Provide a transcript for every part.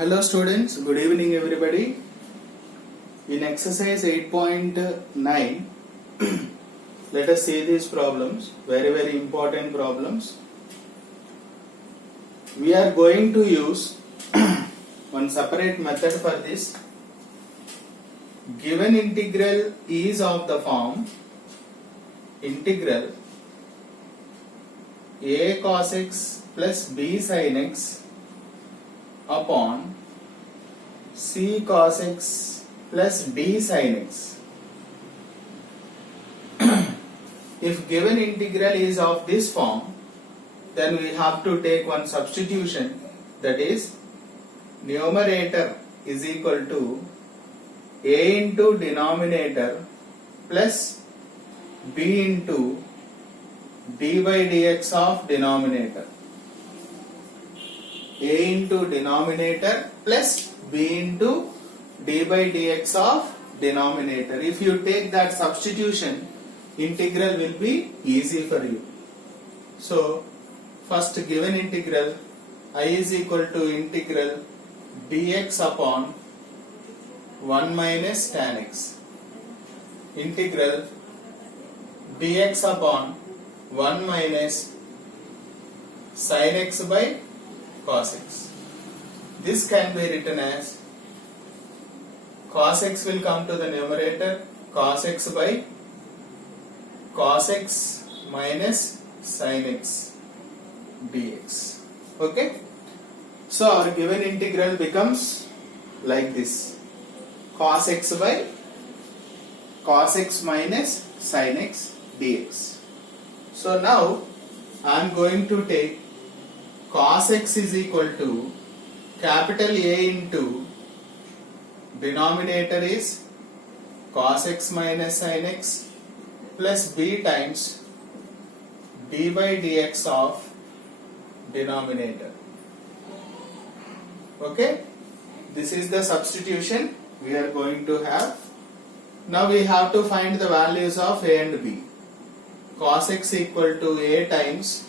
Hello students, good evening everybody. In exercise 8.9, let us see these problems, very important problems. We are going to use one separate method for this. Given integral is of the form integral a cos x plus b sin x upon c cos x plus d sin x. If given integral is of this form, then we have to take one substitution, that is numerator is equal to a into denominator plus b into d by dx of denominator. A into denominator plus b into d by dx of denominator. If you take that substitution, integral will be easy for you. So first, given integral I is equal to integral dx upon 1 minus tan x, integral dx upon 1 minus sin x by cos x. This can be written as cos x will come to the numerator, cos x by cos x minus sin x dx. Okay? So our given integral becomes like this: cos x by cos x minus sin x dx. So now I am going to take cos x is equal to capital A into denominator is cos x minus sin x plus b times d by dx of denominator. Okay, this is the substitution we are going to have. Now we have to find the values of a and b. Cos x equal to a times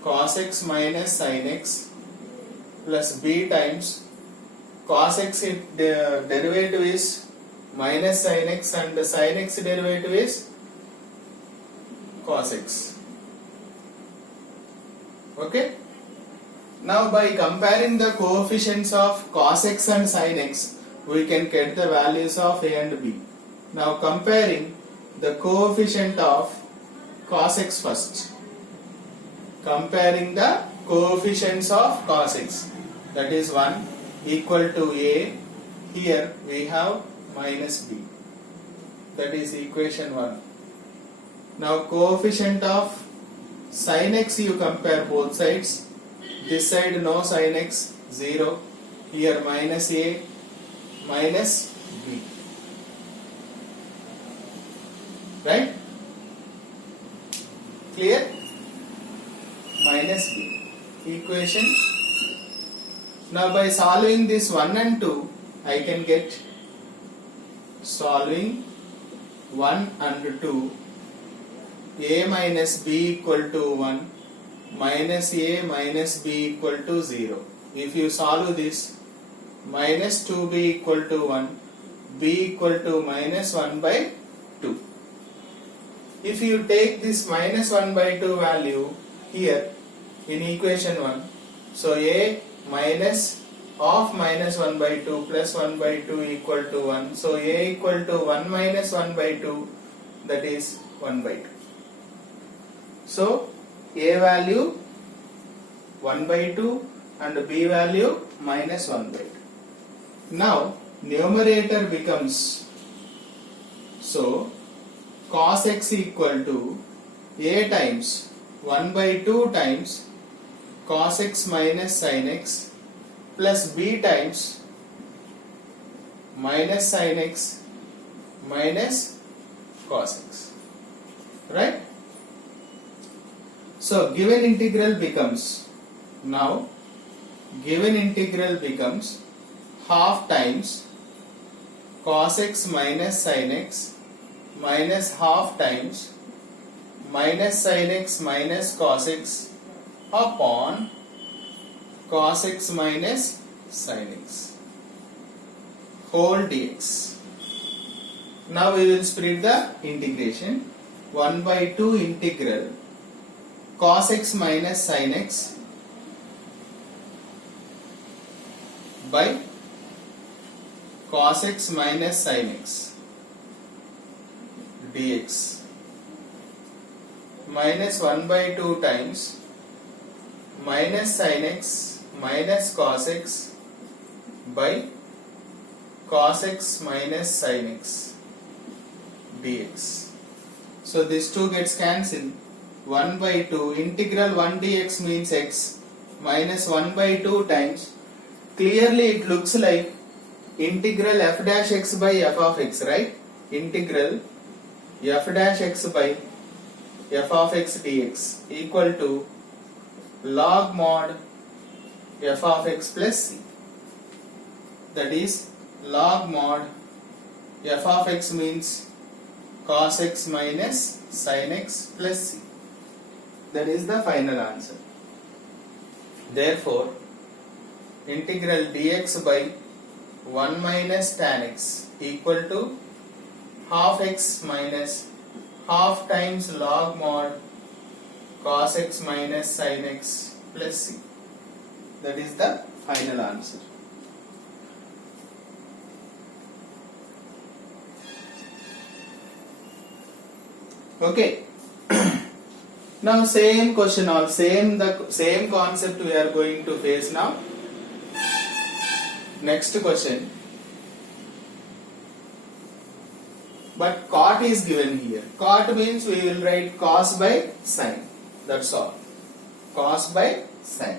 cos x minus sin x plus b times cos x derivative is minus sin x and the sin x derivative is cos x. Okay. Now by comparing the coefficients of cos x and sin x, we can get the values of a and b. Now comparing the coefficient of cos x first. Comparing the coefficients of cos x, that is 1 equal to a, here we have minus b, that is equation 1. Now coefficient of sin x, you compare both sides. This side no sin x, 0, here minus a minus b, right? Clear? Minus b equation. Now by solving this 1 and 2, I can get, solving 1 and 2, a minus b equal to 1 minus a minus b equal to 0. If you solve this, minus 2b equal to 1, b equal to minus 1 by 2. If you take this minus 1 by 2 value here in equation 1, so a minus of minus 1 by 2 plus 1 by 2 equal to 1. So a equal to 1 minus 1 by 2, that is 1 by 2. So a value 1 by 2 and b value minus 1 by 2. Now numerator becomes, so cos x equal to a times 1 by 2 times cos x minus sin x plus b times minus sin x minus cos x, right? So given integral becomes, now given integral becomes half times cos x minus sin x minus half times minus sin x minus cos x upon cos x minus sin x whole dx. Now we will split the integration. 1 by 2 integral cos x minus sin x by cos x minus sin x dx minus 1 by 2 times minus sin x minus cos x by cos x minus sin x dx. So this 2 gets cancelled. 1 by 2 integral 1 dx means x minus 1 by 2 times, clearly it looks like integral f dash x by f of x, right? Integral f dash x by f of x dx equal to log mod f of x plus c. That is log mod f of x means cos x minus sin x plus c. That is the final answer. Therefore, integral dx by 1 minus tan x equal to half x minus half times log mod cos x minus sin x plus c. That is the final answer. Okay. Now same question or same concept we are going to face now. Next question. But cot is given here. Cot means we will write cos by sin. That's all. Cos by sin.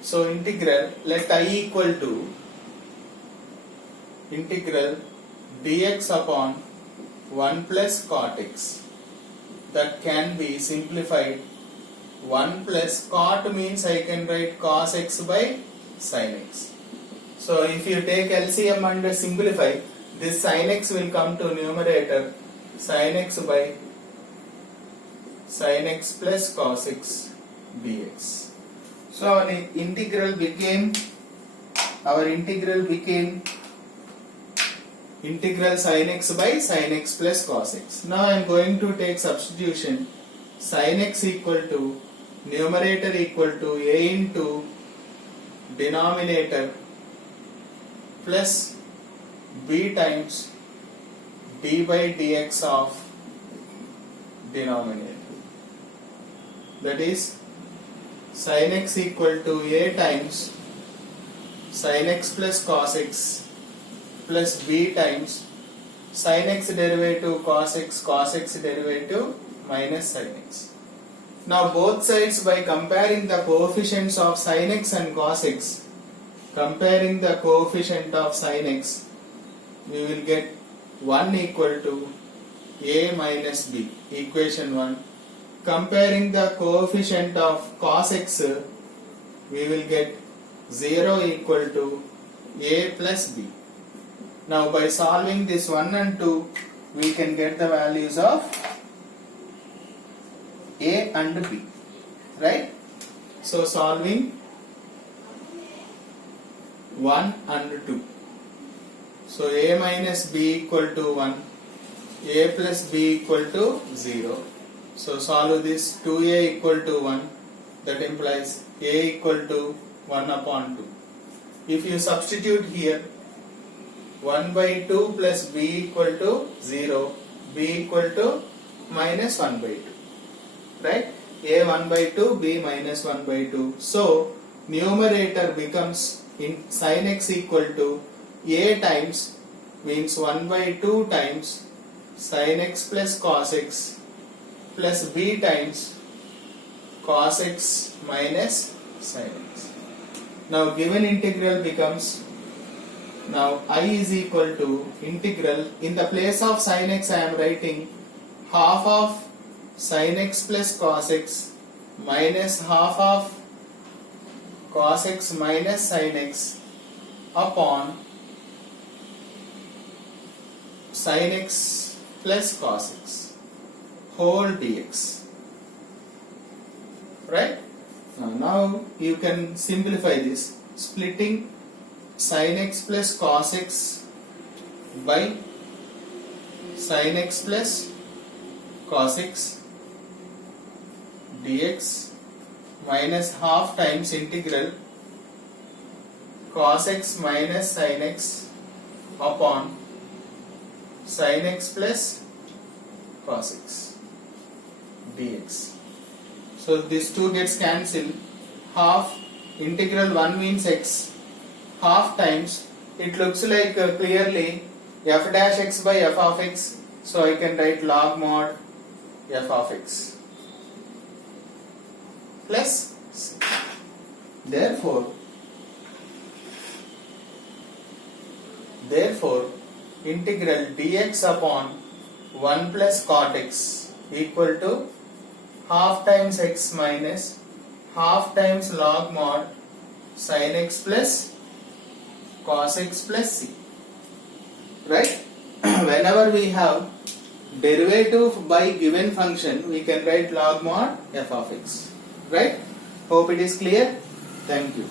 So integral, let I equal to integral dx upon 1 plus cot x. That can be simplified. 1 plus cot means I can write cos x by sin x. So if you take LCM and simplify, this sin x will come to numerator, sin x by sin x plus cos x dx. So our integral became integral sin x by sin x plus cos x. Now I am going to take substitution. Sin x equal to numerator equal to a into denominator plus b times d by dx of denominator. That is sin x equal to a times sin x plus cos x plus b times sin x derivative cos x derivative minus sin x. Now both sides, by comparing the coefficients of sin x and cos x, comparing the coefficient of sin x, we will get 1 equal to a minus b, equation 1. Comparing the coefficient of cos x, we will get 0 equal to a plus b. Now by solving this 1 and 2, we can get the values of a and b, right? So solving 1 and 2. So a minus b equal to 1, a plus b equal to 0. So solve this, 2a equal to 1, that implies a equal to 1 upon 2. If you substitute here, 1 by 2 plus b equal to 0, b equal to minus 1 by 2, right? A 1 by 2, b minus 1 by 2. So numerator becomes in sin x equal to a times, means 1 by 2 times sin x plus cos x plus b times cos x minus sin x. Now given integral becomes, now I is equal to integral, in the place of sin x I am writing half of sin x plus cos x minus half of cos x minus sin x upon sin x plus cos x whole dx, right? Now you can simplify this, splitting sin x plus cos x by sin x plus cos x dx minus half times integral cos x minus sin x upon sin x plus cos x dx. So this 2 gets cancelled. Half integral 1 means x, half times it looks like clearly f dash x by f of x, so I can write log mod f of x plus c. Therefore integral dx upon 1 plus cot x equal to half times x minus half times log mod sin x plus cos x plus c. Right? Whenever we have derivative by given function, we can write log mod f of x. Right? Hope it is clear. Thank you.